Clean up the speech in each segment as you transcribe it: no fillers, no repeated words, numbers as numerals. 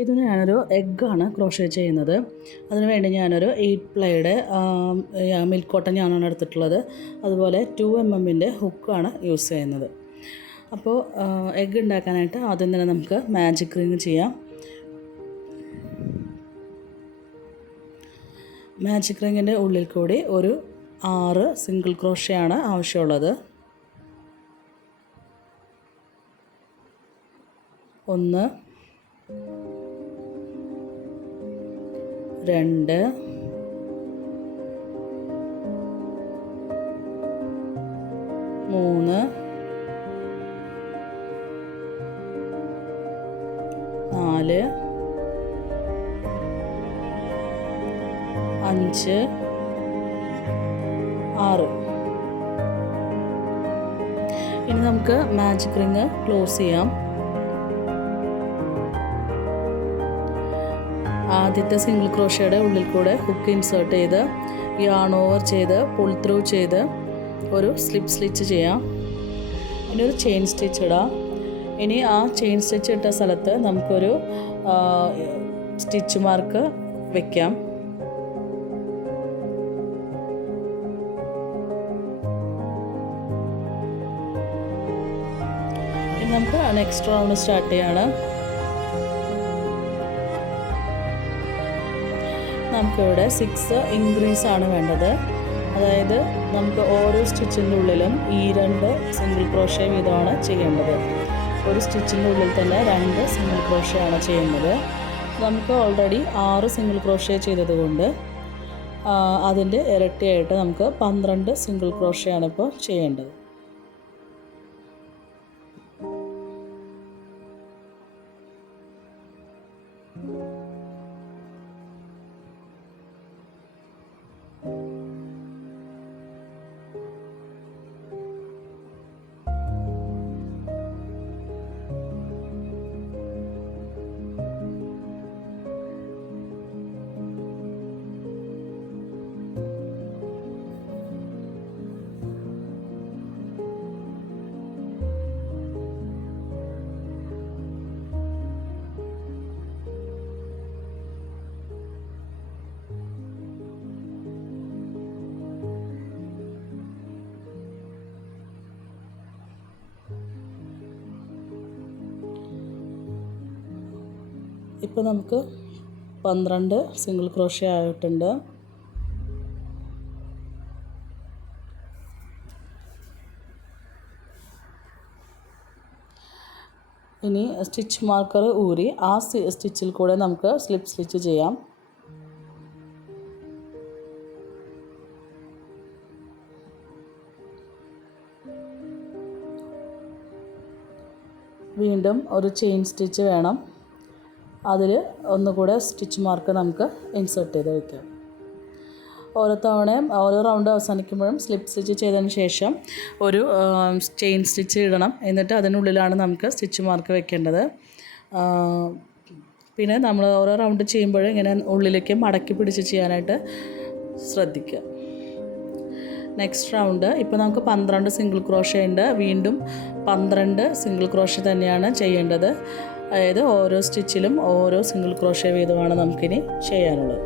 ഇത് ഞാനൊരു എഗ്ഗാണ് ക്രോഷേ ചെയ്യുന്നത്. അതിനുവേണ്ടി ഞാനൊരു 8 പ്ലൈയുടെ മിൽക്ക് കോട്ടൺ ഞാനാണ് എടുത്തിട്ടുള്ളത്. അതുപോലെ 2 mm ഹുക്കാണ് യൂസ് ചെയ്യുന്നത്. അപ്പോൾ എഗ്ഗ് ഉണ്ടാക്കാനായിട്ട് ആദ്യം തന്നെ നമുക്ക് മാജിക് റിങ് ചെയ്യാം. മാജിക് റിങ്ങിൻ്റെ ഉള്ളിൽ കൂടി ഒരു 6 സിംഗിൾ ക്രോഷേ ആണ് ആവശ്യമുള്ളത്. 1 2 3 4 5 6. ഇനി നമുക്ക് മാജിക് റിങ് ക്ലോസ് ചെയ്യാം. ആദ്യത്തെ സിംഗിൾ ക്രോഷയുടെ ഉള്ളിൽ കൂടെ ഹുക്ക് ഇൻസേർട്ട് ചെയ്ത് യാൺ ഓവർ ചെയ്ത് പുൾ ത്രൂ ചെയ്ത് ഒരു സ്ലിപ്പ് സ്റ്റിച്ച് ചെയ്യാം. ഇനി ഒരു ചെയിൻ സ്റ്റിച്ച് ഇടാം. ഇനി ആ ചെയിൻ സ്റ്റിച്ച് ഇട്ട സ്ഥലത്ത് നമുക്കൊരു സ്റ്റിച്ച് മാർക്ക് വയ്ക്കാം. ഇനി നമുക്ക് നെക്സ്റ്റ് റൗണ്ട് സ്റ്റാർട്ട് ചെയ്യാണ്. നമുക്കിവിടെ 6 ഇൻക്രീസ് ആണ് വേണ്ടത്. അതായത് നമുക്ക് ഓരോ സ്റ്റിച്ചിൻ്റെ ഉള്ളിലും ഈ 2 സിംഗിൾ ക്രോഷേ വീതമാണ് ചെയ്യേണ്ടത്. ഒരു സ്റ്റിച്ചിൻ്റെ ഉള്ളിൽ തന്നെ 2 സിംഗിൾ ക്രോഷേ ആണ് ചെയ്യുന്നത്. നമുക്ക് ഓൾറെഡി 6 സിംഗിൾ ക്രോഷേ ചെയ്തതുകൊണ്ട് അതിൻ്റെ ഇരട്ടിയായിട്ട് നമുക്ക് 12 സിംഗിൾ ക്രോഷേ ആണ് ഇപ്പോൾ ചെയ്യേണ്ടത്. ഇപ്പോൾ നമുക്ക് 12 സിംഗിൾ ക്രോഷേ ആയിട്ടുണ്ട്. ഇനി സ്റ്റിച്ച് മാർക്കർ ഊരി ആ സ്റ്റിച്ചിൽ കൂടെ നമുക്ക് സ്ലിപ്പ് സ്റ്റിച്ച് ചെയ്യാം. വീണ്ടും ഒരു ചെയിൻ സ്റ്റിച്ച് വേണം. അതിൽ ഒന്നുകൂടെ സ്റ്റിച്ച് മാർക്ക് നമുക്ക് ഇൻസേർട്ട് ചെയ്ത് വയ്ക്കാം. ഓരോ തവണയും ഓരോ റൗണ്ട് അവസാനിക്കുമ്പോഴും സ്ലിപ്പ് സ്റ്റിച്ച് ചെയ്തതിന് ശേഷം ഒരു ചെയിൻ സ്റ്റിച്ച് ഇടണം. എന്നിട്ട് അതിനുള്ളിലാണ് നമുക്ക് സ്റ്റിച്ച് മാർക്ക് വെക്കേണ്ടത്. പിന്നെ നമ്മൾ ഓരോ റൗണ്ട് ചെയ്യുമ്പോഴും ഇങ്ങനെ ഉള്ളിലേക്ക് മടക്കി പിടിച്ച് ചെയ്യാനായിട്ട് ശ്രദ്ധിക്കുക. നെക്സ്റ്റ് റൗണ്ട് ഇപ്പോൾ നമുക്ക് 12 സിംഗിൾ ക്രോഷേ ഉണ്ട്. വീണ്ടും 12 സിംഗിൾ ക്രോഷേ തന്നെയാണ് ചെയ്യേണ്ടത്. അതായത് ഓരോ സ്റ്റിച്ചിലും ഓരോ സിംഗിൾ ക്രോഷേ വീതമാണ് നമുക്കിനി ചെയ്യാനുള്ളത്.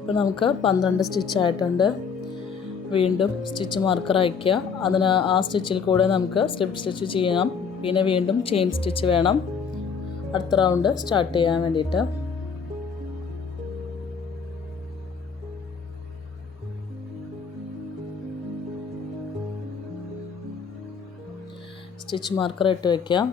ഇപ്പോൾ നമുക്ക് 12 സ്റ്റിച്ച് ആയിട്ടുണ്ട്. വീണ്ടും സ്റ്റിച്ച് മാർക്കർ അയയ്ക്കുക. അതിന് ആ സ്റ്റിച്ചിൽ കൂടെ നമുക്ക് സ്ലിപ്പ് സ്റ്റിച്ച് ചെയ്യണം. പിന്നെ വീണ്ടും ചെയിൻ സ്റ്റിച്ച് വേണം അടുത്ത റൗണ്ട് സ്റ്റാർട്ട് ചെയ്യാൻ വേണ്ടിയിട്ട്. സ്റ്റിച്ച് മാർക്കർ ഇട്ട് വയ്ക്കാം.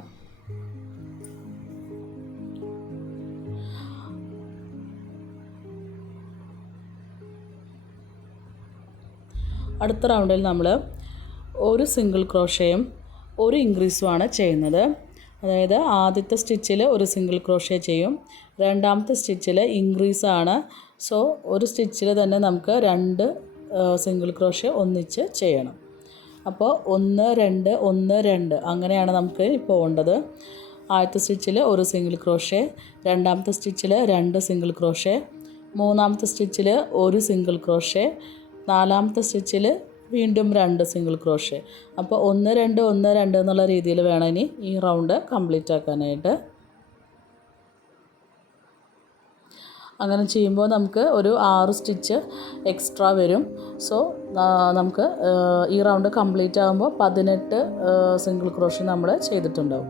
അടുത്ത റൗണ്ടിൽ നമ്മൾ ഒരു സിംഗിൾ ക്രോഷയും ഒരു ഇൻക്രീസുമാണ് ചെയ്യുന്നത്. അതായത് ആദ്യത്തെ സ്റ്റിച്ചിൽ ഒരു സിംഗിൾ ക്രോഷേ ചെയ്യും, രണ്ടാമത്തെ സ്റ്റിച്ചിൽ ഇൻക്രീസാണ്. സോ ഒരു സ്റ്റിച്ചിൽ തന്നെ നമുക്ക് 2 സിംഗിൾ ക്രോഷേ ഒന്നിച്ച് ചെയ്യണം. അപ്പോൾ 1 2 1 2 അങ്ങനെയാണ് നമുക്ക് പോകേണ്ടത്. ആദ്യത്തെ സ്റ്റിച്ചിൽ ഒരു സിംഗിൾ ക്രോഷേ, രണ്ടാമത്തെ സ്റ്റിച്ചിൽ 2 സിംഗിൾ ക്രോഷേ, മൂന്നാമത്തെ സ്റ്റിച്ചിൽ ഒരു സിംഗിൾ ക്രോഷേ, നാലാമത്തെ സ്റ്റിച്ചിൽ വീണ്ടും 2 സിംഗിൾ ക്രോഷേ. അപ്പോൾ 1 2 1 2 എന്നുള്ള രീതിയിൽ വേണം ഇനി ഈ റൗണ്ട് കംപ്ലീറ്റ് ആക്കാനായിട്ട്. അങ്ങനെ ചെയ്യുമ്പോൾ നമുക്ക് ഒരു 6 സ്റ്റിച്ച് എക്സ്ട്രാ വരും. സോ നമുക്ക് ഈ റൗണ്ട് കംപ്ലീറ്റ് ആകുമ്പോൾ 18 സിംഗിൾ ക്രോഷേ നമ്മൾ ചെയ്തിട്ടുണ്ടാവും.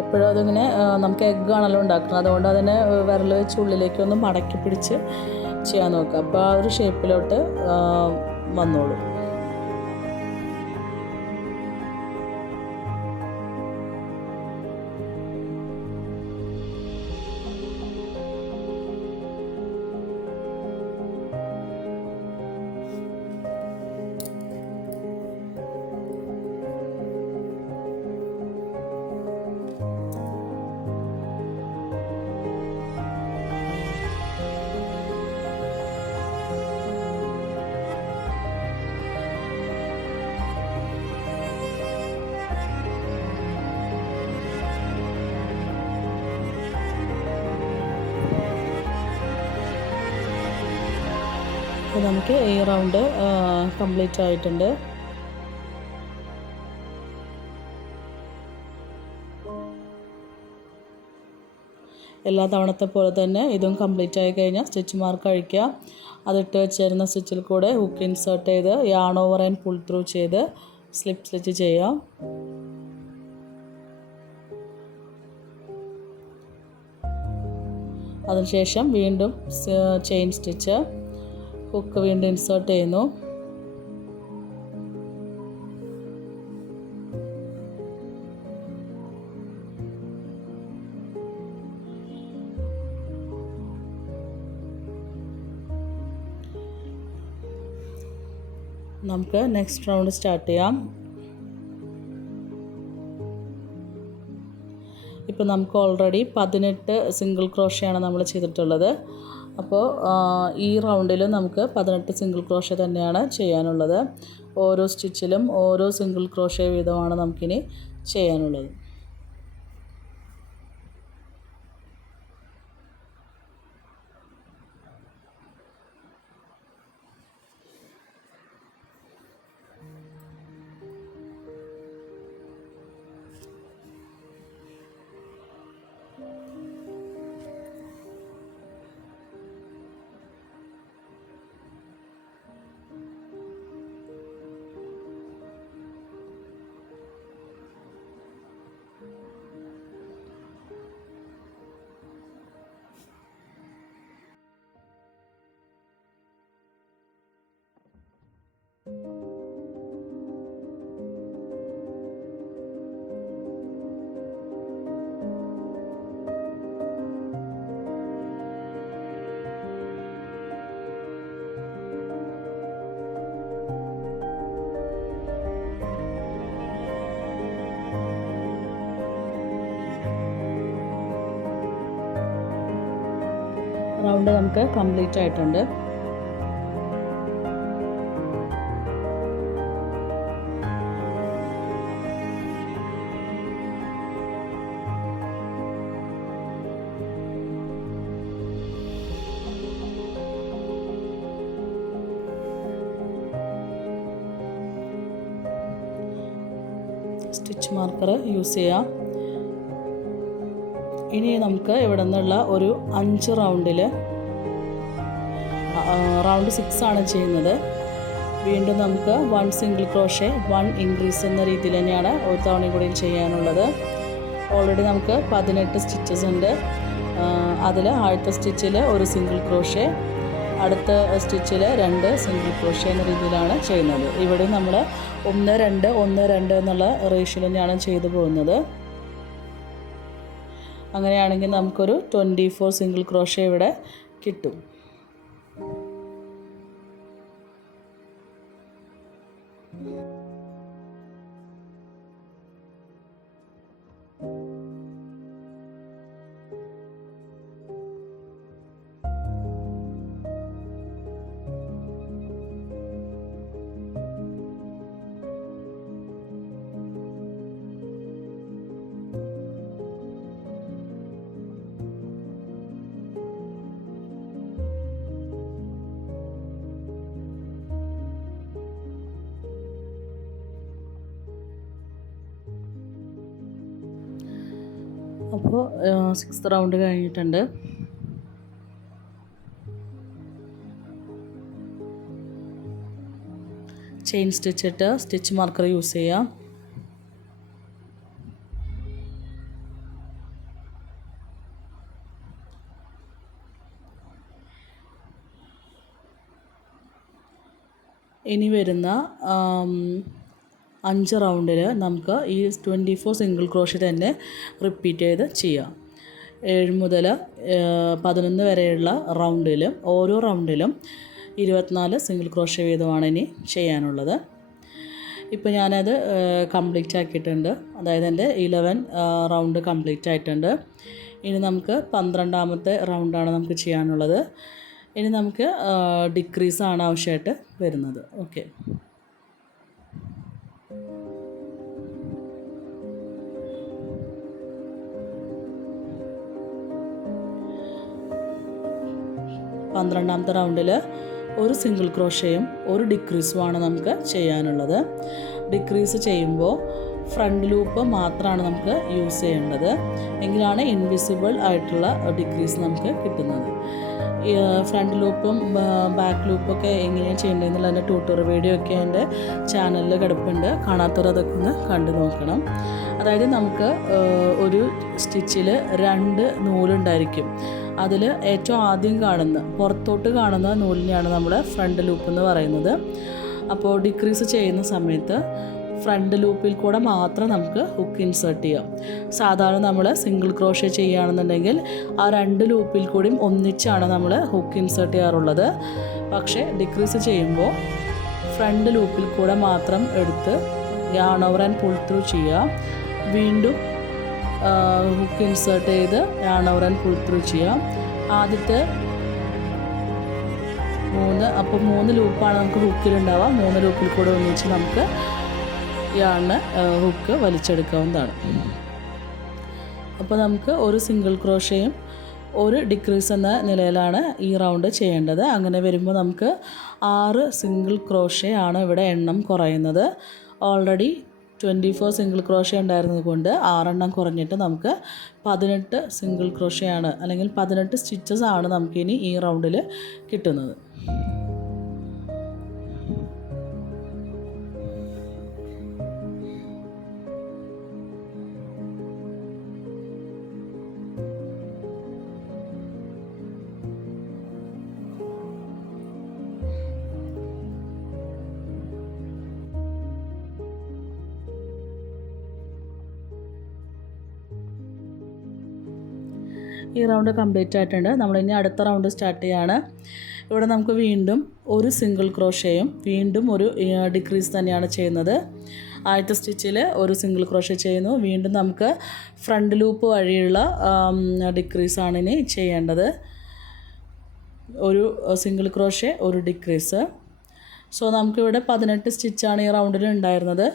എപ്പോഴും അതിങ്ങനെ നമുക്ക് എഗ്ഗാണല്ലോ ഉണ്ടാക്കുന്നത്, അതുകൊണ്ട് അതിനെ വിരൽ വെച്ച് ഉള്ളിലേക്കൊന്ന് മടക്കി പിടിച്ച് ചെയ്യാൻ നോക്കുക. അപ്പോൾ ആ ഒരു ഷേപ്പിലോട്ട് വന്നോളൂ. അപ്പോൾ നമുക്ക് ഈ റൗണ്ട് കംപ്ലീറ്റ് ആയിട്ടുണ്ട്. എല്ലാ തവണത്തെ പോലെ തന്നെ ഇതും കംപ്ലീറ്റ് ആയി കഴിഞ്ഞാൽ സ്റ്റിച്ച് മാർക്ക് അഴിക്കുക. അതിട്ട് വെച്ചിരുന്ന സ്റ്റിച്ചിൽ കൂടെ ഹുക്ക് ഇൻസേർട്ട് ചെയ്ത് yarn over and pull through ചെയ്ത് സ്ലിപ്പ് സ്റ്റിച്ച് ചെയ്യാം. അതിനുശേഷം വീണ്ടും ചെയിൻ സ്റ്റിച്ച്, ഹുക്ക് വീണ്ടും ഇൻസേർട്ട് ചെയ്യുന്നു. നമുക്ക് നെക്സ്റ്റ് റൗണ്ട് സ്റ്റാർട്ട് ചെയ്യാം. ഇപ്പോൾ നമുക്ക് ഓൾറെഡി 18 സിംഗിൾ ക്രോഷയാണ് നമ്മൾ ചെയ്തിട്ടുള്ളത്. അപ്പോൾ ഈ റൗണ്ടിൽ നമുക്ക് 18 സിംഗിൾ ക്രോഷ തന്നെയാണ് ചെയ്യാനുള്ളത്. ഓരോ സ്റ്റിച്ചിലും ഓരോ സിംഗിൾ ക്രോഷ വീതമാണ് നമുക്കിനി ചെയ്യാനുള്ളത്. റൗണ്ട് നമുക്ക് കംപ്ലീറ്റ് ആയിട്ടുണ്ട്. സ്റ്റിച്ച് മാർക്കർ യൂസ് ചെയ്യാം. ഇനി നമുക്ക് ഇവിടെ നിന്നുള്ള ഒരു 5 റൗണ്ടിൽ റൗണ്ട് 6 ആണ് ചെയ്യുന്നത്. വീണ്ടും നമുക്ക് 1 സിംഗിൾ ക്രോഷേ 1 ഇൻക്രീസ് എന്ന രീതിയിൽ തന്നെയാണ് ഒരു തവണയും കൂടി ചെയ്യാനുള്ളത്. ഓൾറെഡി നമുക്ക് 18 സ്റ്റിച്ചസ് ഉണ്ട്. അതിൽ ആദ്യത്തെ സ്റ്റിച്ചിൽ ഒരു സിംഗിൾ ക്രോഷേ, അടുത്ത സ്റ്റിച്ചിൽ 2 സിംഗിൾ ക്രോഷേ എന്ന രീതിയിലാണ് ചെയ്യുന്നത്. ഇവിടെ നമ്മൾ 1-2 1-2 എന്നുള്ള റേഷ്യോയിൽ തന്നെയാണ് ചെയ്തു പോകുന്നത്. അങ്ങനെയാണെങ്കിൽ നമുക്കൊരു 24 സിംഗിൾ ക്രോഷേ ഇവിടെ കിട്ടും. അപ്പോൾ 6th റൗണ്ട് കഴിഞ്ഞിട്ടുണ്ട്. ചെയിൻ സ്റ്റിച്ച് ഇട്ട് സ്റ്റിച്ച് മാർക്കർ യൂസ് ചെയ്യാം. ഇനി വരുന്ന 5 റൗണ്ടിൽ നമുക്ക് ഈ 24 സിംഗിൾ ക്രോഷേ തന്നെ റിപ്പീറ്റ് ചെയ്ത് ചെയ്യാം. 7 മുതൽ 11 വരെയുള്ള റൗണ്ടിലും ഓരോ റൗണ്ടിലും 24 സിംഗിൾ ക്രോഷേ വീതമാണ് ഇനി ചെയ്യാനുള്ളത്. ഇപ്പോൾ ഞാനത് കംപ്ലീറ്റ് ആക്കിയിട്ടുണ്ട്. അതായത് എൻ്റെ 11 റൗണ്ട് കംപ്ലീറ്റ് ആയിട്ടുണ്ട്. ഇനി നമുക്ക് 12ാമത്തെ റൗണ്ടാണ് നമുക്ക് ചെയ്യാനുള്ളത്. ഇനി നമുക്ക് ഡിക്രീസാണ് ആവശ്യമായിട്ട് വരുന്നത്. ഓക്കെ, പന്ത്രണ്ടാമത്തെ റൗണ്ടിൽ ഒരു സിംഗിൾ ക്രോഷയും ഒരു ഡിക്രീസുമാണ് നമുക്ക് ചെയ്യാനുള്ളത്. ഡിക്രീസ് ചെയ്യുമ്പോൾ ഫ്രണ്ട് ലൂപ്പ് മാത്രമാണ് നമുക്ക് യൂസ് ചെയ്യേണ്ടത്. എങ്കിലാണ് ഇൻവിസിബിൾ ആയിട്ടുള്ള ഡിക്രീസ് നമുക്ക് കിട്ടുന്നത്. ഫ്രണ്ട് ലൂപ്പും ബാക്ക് ലൂപ്പൊക്കെ എങ്ങനെയാണ് ചെയ്യേണ്ടതെന്നുള്ള എൻ്റെ ട്യൂട്ടോറിയൽ വീഡിയോ ഒക്കെ എൻ്റെ ചാനലിൽ കിടപ്പുണ്ട്. കാണാത്തവർ അതൊക്കെ ഒന്ന് കണ്ടു നോക്കണം. അതായത് നമുക്ക് ഒരു സ്റ്റിച്ചിൽ 2 നൂലുണ്ടായിരിക്കും. അതിൽ ഏറ്റവും ആദ്യം കാണുന്ന പുറത്തോട്ട് കാണുന്ന നൂലിനെയാണ് നമ്മൾ ഫ്രണ്ട് ലൂപ്പ് എന്ന് പറയുന്നത്. അപ്പോൾ ഡിക്രീസ് ചെയ്യുന്ന സമയത്ത് ഫ്രണ്ട് ലൂപ്പിൽ കൂടെ മാത്രം നമുക്ക് ഹുക്ക് ഇൻസേർട്ട് ചെയ്യാം. സാധാരണ നമ്മൾ സിംഗിൾ ക്രോഷേ ചെയ്യുകയാണെന്നുണ്ടെങ്കിൽ ആ 2 ലൂപ്പിൽ കൂടിയും ഒന്നിച്ചാണ് നമ്മൾ ഹുക്ക് ഇൻസേർട്ട് ചെയ്യാറുള്ളത്. പക്ഷേ ഡിക്രീസ് ചെയ്യുമ്പോൾ ഫ്രണ്ട് ലൂപ്പിൽ കൂടെ മാത്രം എടുത്ത് yarn over and pull through ചെയ്യുക. വീണ്ടും ഹുക്ക് ഇൻസേർട്ട് ചെയ്ത് yarn over and pull through ചെയ്യാം. ആദ്യത്തെ 3 ലൂപ്പാണ് നമുക്ക് ഹുക്കിലുണ്ടാവുക. 3 ലൂപ്പിൽ കൂടെ ഒന്നിച്ച് നമുക്ക് യാണിന് ഹുക്ക് വലിച്ചെടുക്കാവുന്നതാണ്. അപ്പോൾ നമുക്ക് ഒരു സിംഗിൾ ക്രോഷയും ഒരു ഡിക്രീസ് എന്ന നിലയിലാണ് ഈ റൗണ്ട് ചെയ്യേണ്ടത്. അങ്ങനെ വരുമ്പോൾ നമുക്ക് 6 സിംഗിൾ ക്രോഷേ ആണ് ഇവിടെ എണ്ണം കുറയുന്നത്. ഓൾറെഡി 24 സിംഗിൾ ക്രോഷേ ഉണ്ടായിരുന്നത് കൊണ്ട് 6 എണ്ണം കുറഞ്ഞിട്ട് നമുക്ക് 18 സിംഗിൾ ക്രോഷേ ആണ്, അല്ലെങ്കിൽ 18 സ്റ്റിച്ചസ് ആണ് നമുക്കിനി ഈ റൗണ്ടിൽ കിട്ടുന്നത്. ഈ റൗണ്ട് കംപ്ലീറ്റ് ആയിട്ടുണ്ട്. നമ്മളിനി അടുത്ത റൗണ്ട് സ്റ്റാർട്ട് ചെയ്യാണ്. ഇവിടെ നമുക്ക് വീണ്ടും ഒരു സിംഗിൾ ക്രോഷയും വീണ്ടും ഒരു ഡിക്രീസ് തന്നെയാണ് ചെയ്യുന്നത്. ആദ്യത്തെ സ്റ്റിച്ചിൽ ഒരു സിംഗിൾ ക്രോഷേ ചെയ്യുന്നു. വീണ്ടും നമുക്ക് ഫ്രണ്ട് ലൂപ്പ് വഴിയുള്ള ഡിക്രീസാണ് ഇനി ചെയ്യേണ്ടത്. ഒരു സിംഗിൾ ക്രോഷേ ഒരു ഡിക്രീസ്. സോ നമുക്കിവിടെ 18 സ്റ്റിച്ചാണ് ഈ റൗണ്ടിൽ ഉണ്ടായിരുന്നത്.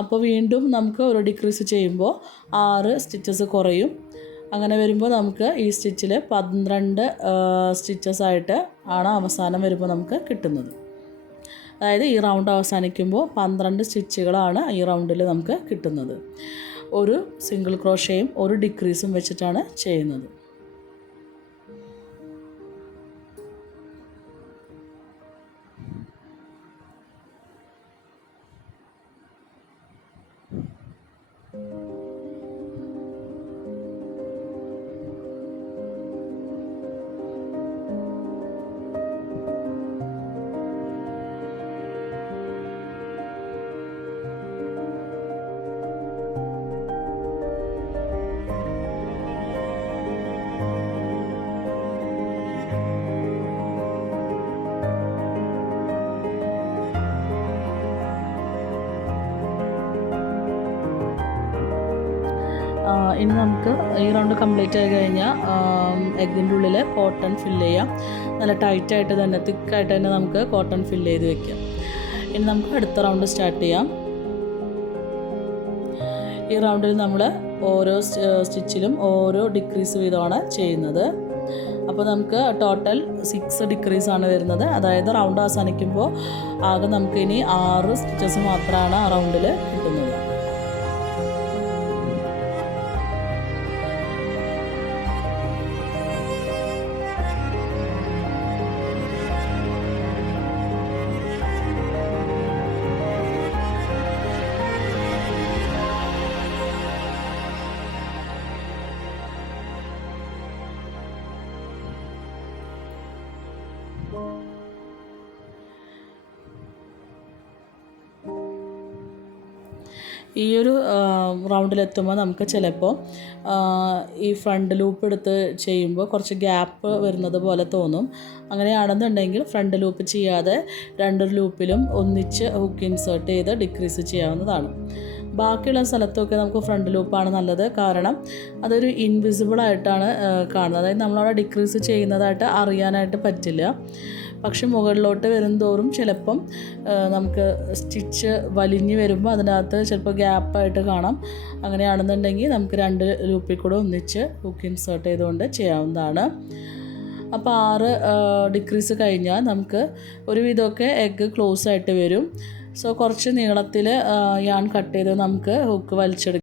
അപ്പോൾ വീണ്ടും നമുക്ക് ഒരു ഡിക്രീസ് ചെയ്യുമ്പോൾ 6 സ്റ്റിച്ചസ് കുറയും. അങ്ങനെ വരുമ്പോൾ നമുക്ക് ഈ സ്റ്റിച്ചിൽ 12 സ്റ്റിച്ചസ് ആയിട്ട് ആണ് അവസാനം വരുമ്പോൾ നമുക്ക് കിട്ടുന്നത്. അതായത് ഈ റൗണ്ട് അവസാനിക്കുമ്പോൾ 12 സ്റ്റിച്ചുകളാണ് ഈ റൗണ്ടിൽ നമുക്ക് കിട്ടുന്നത്. ഒരു സിംഗിൾ ക്രോഷയും ഒരു ഡിക്രീസും വെച്ചിട്ടാണ് ചെയ്യുന്നത്. ഇനി നമുക്ക് ഈ റൗണ്ട് കംപ്ലീറ്റ് ആയി കഴിഞ്ഞാൽ എഗ്ഗിൻ്റെ ഉള്ളിൽ കോട്ടൺ ഫില്ല് ചെയ്യാം. നല്ല ടൈറ്റായിട്ട് തന്നെ തിക്കായിട്ട് തന്നെ നമുക്ക് കോട്ടൺ ഫില്ല് ചെയ്ത് വെക്കാം. ഇനി നമുക്ക് അടുത്ത റൗണ്ട് സ്റ്റാർട്ട് ചെയ്യാം. ഈ റൗണ്ടിൽ നമ്മൾ ഓരോ സ്റ്റിച്ചിലും ഓരോ ഡിക്രീസ് വീതമാണ് ചെയ്യുന്നത്. അപ്പോൾ നമുക്ക് ടോട്ടൽ 6 ഡിക്രീസാണ് വരുന്നത്. അതായത് റൗണ്ട് അവസാനിക്കുമ്പോൾ ആകെ നമുക്ക് ഇനി 6 സ്റ്റിച്ചസ് മാത്രമാണ് ആ റൗണ്ടിൽ കിട്ടുന്നത്. ഈ ഒരു റൗണ്ടിലെത്തുമ്പോൾ നമുക്ക് ചിലപ്പോൾ ഈ ഫ്രണ്ട് ലൂപ്പ് എടുത്ത് ചെയ്യുമ്പോൾ കുറച്ച് ഗ്യാപ്പ് വരുന്നത് പോലെ തോന്നും. അങ്ങനെയാണെന്നുണ്ടെങ്കിൽ ഫ്രണ്ട് ലൂപ്പ് ചെയ്യാതെ 2 ലൂപ്പിലും ഒന്നിച്ച് ഹുക്ക് ഇൻസേർട്ട് ചെയ്ത് ഡിക്രീസ് ചെയ്യാവുന്നതാണ്. ബാക്കിയുള്ള സ്ഥലത്തൊക്കെ നമുക്ക് ഫ്രണ്ട് ലൂപ്പാണ് നല്ലത്. കാരണം അതൊരു ഇൻവിസിബിളായിട്ടാണ് കാണുന്നത്. അതായത് നമ്മളവിടെ ഡിക്രീസ് ചെയ്യുന്നതായിട്ട് അറിയാനായിട്ട് പറ്റില്ല. പക്ഷെ മുകളിലോട്ട് വരുംതോറും ചിലപ്പം നമുക്ക് സ്റ്റിച്ച് വലിഞ്ഞ് വരുമ്പോൾ അതിനകത്ത് ചിലപ്പോൾ ഗ്യാപ്പായിട്ട് കാണാം. അങ്ങനെയാണെന്നുണ്ടെങ്കിൽ നമുക്ക് 2 ലൂപ്പിൽ കൂടെ ഒന്നിച്ച് ഹുക്ക് ഇൻസേർട്ട് ചെയ്തുകൊണ്ട് ചെയ്യാവുന്നതാണ്. അപ്പോൾ 6 ഡിക്രീസ് കഴിഞ്ഞാൽ നമുക്ക് ഒരുവിധമൊക്കെ എഗ്ഗ് ക്ലോസ് ആയിട്ട് വരും. സോ കുറച്ച് നീളത്തിൽ യാൺ കട്ട് ചെയ്ത് നമുക്ക് ഹുക്ക് വലിച്ചെടുക്കാം.